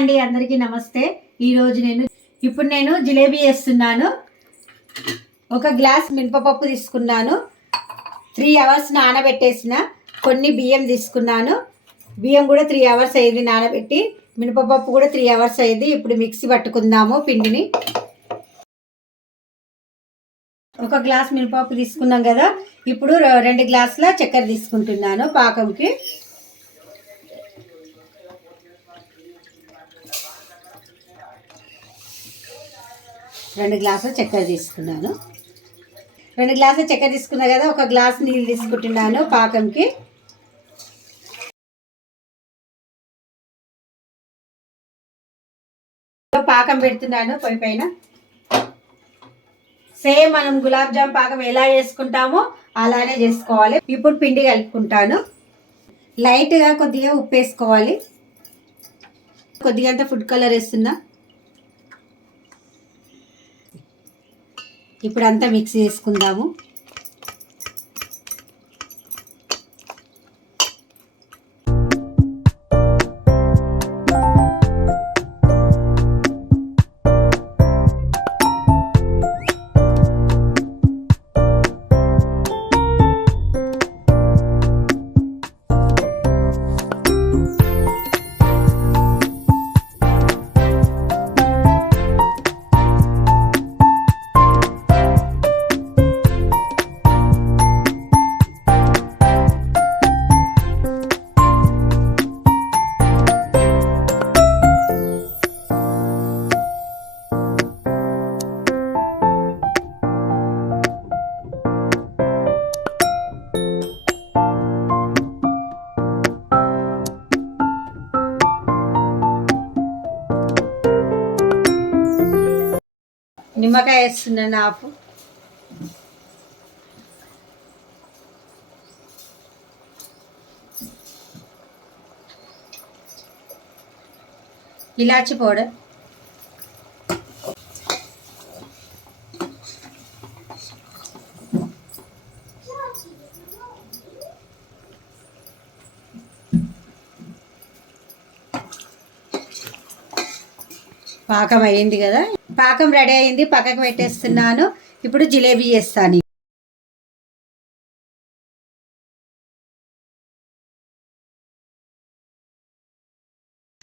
అండి, అందరికీ నమస్తే. ఇప్పుడు నేను జిలేబీ చేస్తున్నాను. ఒక గ్లాస్ మినపప్పు తీసుకున్నాను. 3 అవర్స్ నానబెట్టేసిన. కొన్ని బియ్యం తీసుకున్నాను. బియ్యం కూడా 3 అవర్స్ అయింది నానబెట్టి. మినపప్పు కూడా 3 అవర్స్ అయింది. ఇప్పుడు మిక్సీ పట్టుకుందాము పిండిని. ఒక గ్లాస్ మినపప్పు తీసుకున్నాం కదా, ఇప్పుడు 2 గ్లాసుల చక్కెర తీసుకుంటున్నాను పాకంకి. రెండు గ్లాసుల చక్కెర తీసుకున్నాను. 2 గ్లాసుల చక్కెర తీసుకున్నా కదా, ఒక గ్లాస్ నీళ్ళు తీసుకుంటున్నాను పాకంకి. పాకం పెడుతున్నాను పొయ్యి పైన. సేమ్ మనం గులాబ్ జామ్ పాకం ఎలా చేసుకుంటామో అలానే చేసుకోవాలి. ఇప్పుడు పిండి కలుపుకుంటాను. లైట్గా కొద్దిగా ఉప్పు వేసుకోవాలి. కొద్దిగా ఫుడ్ కలర్ వేస్తున్నా. ఇప్పుడు అంతా మిక్స్ చేసుకుందాము. నిమ్మకాయ వేస్తున్నాను ఆపు. ఇలాచి పౌడర్, పాకం అయ్యింది కదా, పాకం రెడీ అయింది, పక్కకు పెట్టేస్తున్నాను. ఇప్పుడు జిలేబీ చేస్తాను.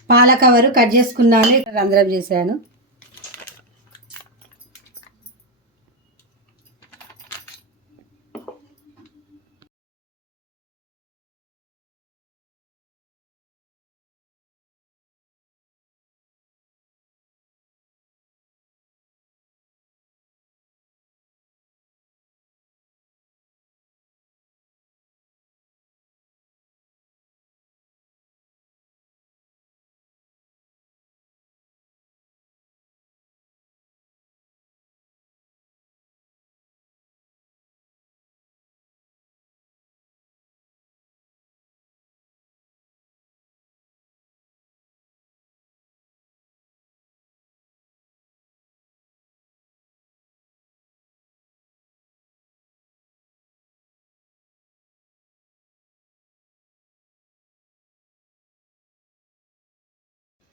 పాల కవరు కట్ చేసుకున్నాను, రంధ్రం చేశాను.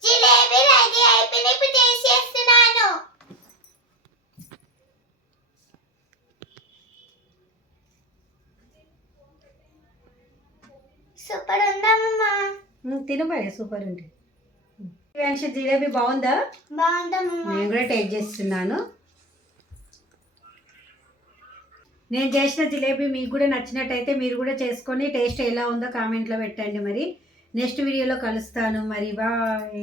జిలేబీ రెడీ అయిపోయింది. ఇప్పుడు టేస్ట్ చేస్తున్నాను. సూపర్ ఉందమ్మా. తినబడే సూపర్ ఉంది. జిలేబీ బాగుందా? బాగుందమ్మా. నేను కూడా టేస్ట్ చేస్తున్నాను. నేను చేసిన జిలేబీ మీకు కూడా నచ్చినట్టయితే మీరు కూడా చేసుకొని టేస్ట్ ఎలా ఉందో కామెంట్లో పెట్టండి. మరి నెక్స్ట్ వీడియోలో కలుస్తాను. మరి బాయ్.